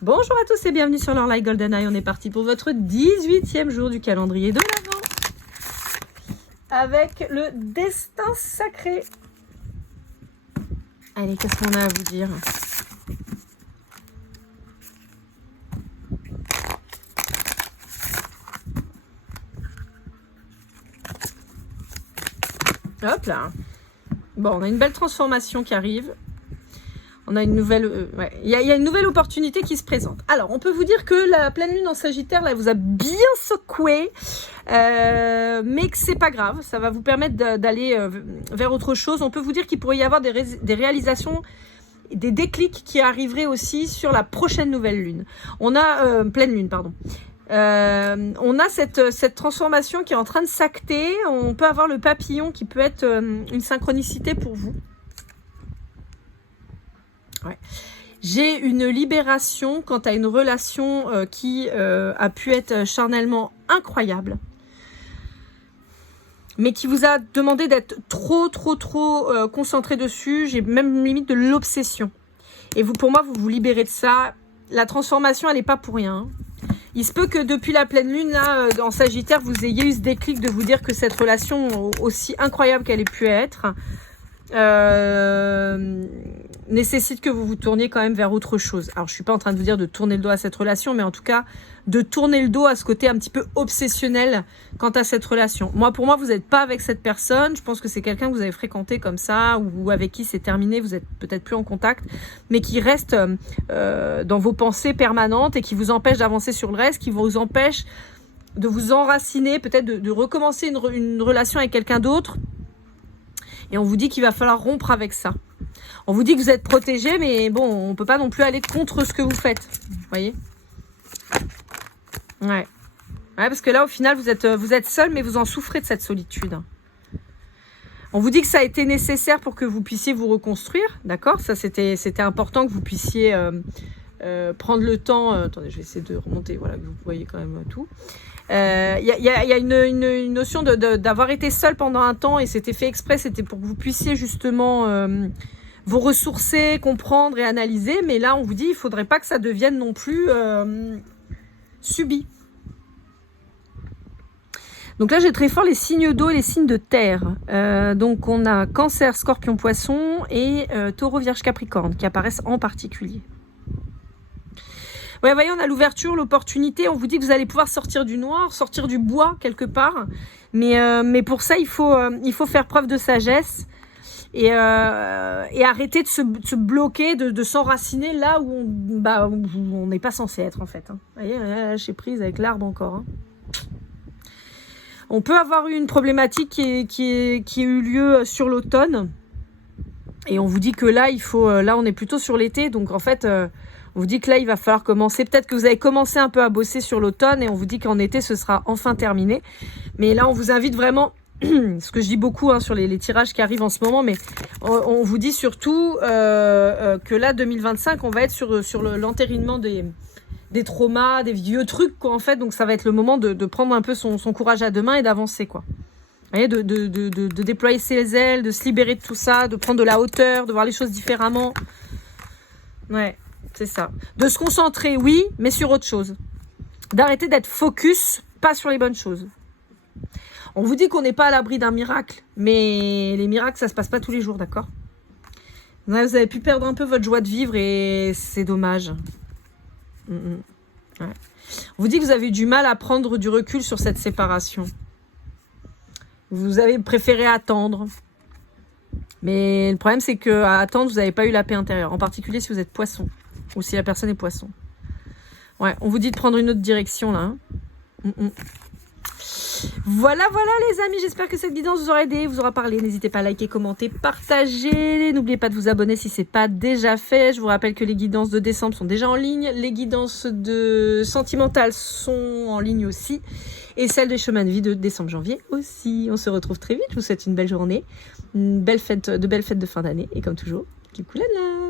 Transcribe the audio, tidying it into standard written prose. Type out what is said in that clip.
Bonjour à tous et bienvenue sur Lorelai Golden Eye. On est parti pour votre 18e jour du calendrier de l'Avent. Avec le destin sacré. Allez, qu'est-ce qu'on a à vous dire ? Hop là. Bon, on a une belle transformation qui arrive. On a une nouvelle, il y a une nouvelle opportunité qui se présente. Alors, on peut vous dire que la pleine lune en Sagittaire, là, vous a bien secoué, mais que c'est pas grave. Ça va vous permettre d'aller vers autre chose. On peut vous dire qu'il pourrait y avoir des réalisations, des déclics qui arriveraient aussi sur la prochaine nouvelle lune. On a pleine lune, pardon. On a cette transformation qui est en train de s'acter. On peut avoir le papillon qui peut être une synchronicité pour vous. Ouais. J'ai une libération quant à une relation qui a pu être charnellement incroyable, mais qui vous a demandé d'être trop concentré dessus. J'ai même limite de l'obsession. Et vous, pour moi, vous vous libérez de ça. La transformation, elle n'est pas pour rien. Il se peut que depuis la pleine lune, là, en Sagittaire, vous ayez eu ce déclic de vous dire que cette relation, aussi incroyable qu'elle ait pu être, nécessite que vous vous tourniez quand même vers autre chose. Alors, je suis pas en train de vous dire de tourner le dos à cette relation, mais en tout cas, de tourner le dos à ce côté un petit peu obsessionnel quant à cette relation. Pour moi, vous n'êtes pas avec cette personne. Je pense que c'est quelqu'un que vous avez fréquenté comme ça, ou avec qui c'est terminé, vous êtes peut-être plus en contact, mais qui reste dans vos pensées permanentes et qui vous empêche d'avancer sur le reste, qui vous empêche de vous enraciner, peut-être de recommencer une relation avec quelqu'un d'autre. Et on vous dit qu'il va falloir rompre avec ça. On vous dit que vous êtes protégé, mais bon, on peut pas non plus aller contre ce que vous faites. Vous voyez ? Ouais, parce que là, au final, vous êtes seul, mais vous en souffrez de cette solitude. On vous dit que ça a été nécessaire pour que vous puissiez vous reconstruire, d'accord ? Ça, c'était important que vous puissiez prendre le temps. Attendez, je vais essayer de remonter, voilà, que vous voyez quand même tout. Il y a une notion d'avoir été seul pendant un temps, et c'était fait exprès, c'était pour que vous puissiez justement vous ressourcer, comprendre et analyser. Mais là, on vous dit, il faudrait pas que ça devienne non plus subi. Donc là, j'ai très fort les signes d'eau et les signes de terre. Donc on a Cancer, Scorpion, Poisson et Taureau, Vierge, Capricorne qui apparaissent en particulier. Ouais, voyez, on a l'ouverture, l'opportunité. On vous dit que vous allez pouvoir sortir du noir, sortir du bois quelque part. Mais pour ça, il faut faire preuve de sagesse et arrêter de se bloquer, de s'enraciner là où on n'est pas censé être en fait. Hein. Vous voyez, lâcher prise avec l'arbre encore. Hein. On peut avoir eu une problématique qui a eu lieu sur l'automne. Et on vous dit que là, là, on est plutôt sur l'été. Donc en fait, on vous dit que là, il va falloir commencer. Peut-être que vous avez commencé un peu à bosser sur l'automne et on vous dit qu'en été, ce sera enfin terminé. Mais là, on vous invite vraiment, ce que je dis beaucoup sur les tirages qui arrivent en ce moment, mais on vous dit surtout que là, 2025, on va être sur l'entérinement des traumas, des vieux trucs, quoi, en fait. Donc, ça va être le moment de prendre un peu son courage à deux mains et d'avancer, quoi. Vous voyez, de déployer ses ailes, de se libérer de tout ça, de prendre de la hauteur, de voir les choses différemment. Ouais. C'est ça. De se concentrer, oui, mais sur autre chose. D'arrêter d'être focus, pas sur les bonnes choses. On vous dit qu'on n'est pas à l'abri d'un miracle, mais les miracles, ça se passe pas tous les jours, d'accord ? Vous avez pu perdre un peu votre joie de vivre et c'est dommage. Ouais. On vous dit que vous avez eu du mal à prendre du recul sur cette séparation. Vous avez préféré attendre. Mais le problème, c'est qu'à attendre, vous n'avez pas eu la paix intérieure. En particulier si vous êtes poisson. Ou si la personne est poisson. Ouais, on vous dit de prendre une autre direction, là. Voilà les amis. J'espère que cette guidance vous aura aidé, vous aura parlé. N'hésitez pas à liker, commenter, partager. N'oubliez pas de vous abonner si ce n'est pas déjà fait. Je vous rappelle que les guidances de décembre sont déjà en ligne. Les guidances de sentimentales sont en ligne aussi. Et celles de chemin de vie de décembre-janvier aussi. On se retrouve très vite. Je vous souhaite une belle journée. De belles fêtes de fin d'année. Et comme toujours, keep cool and love.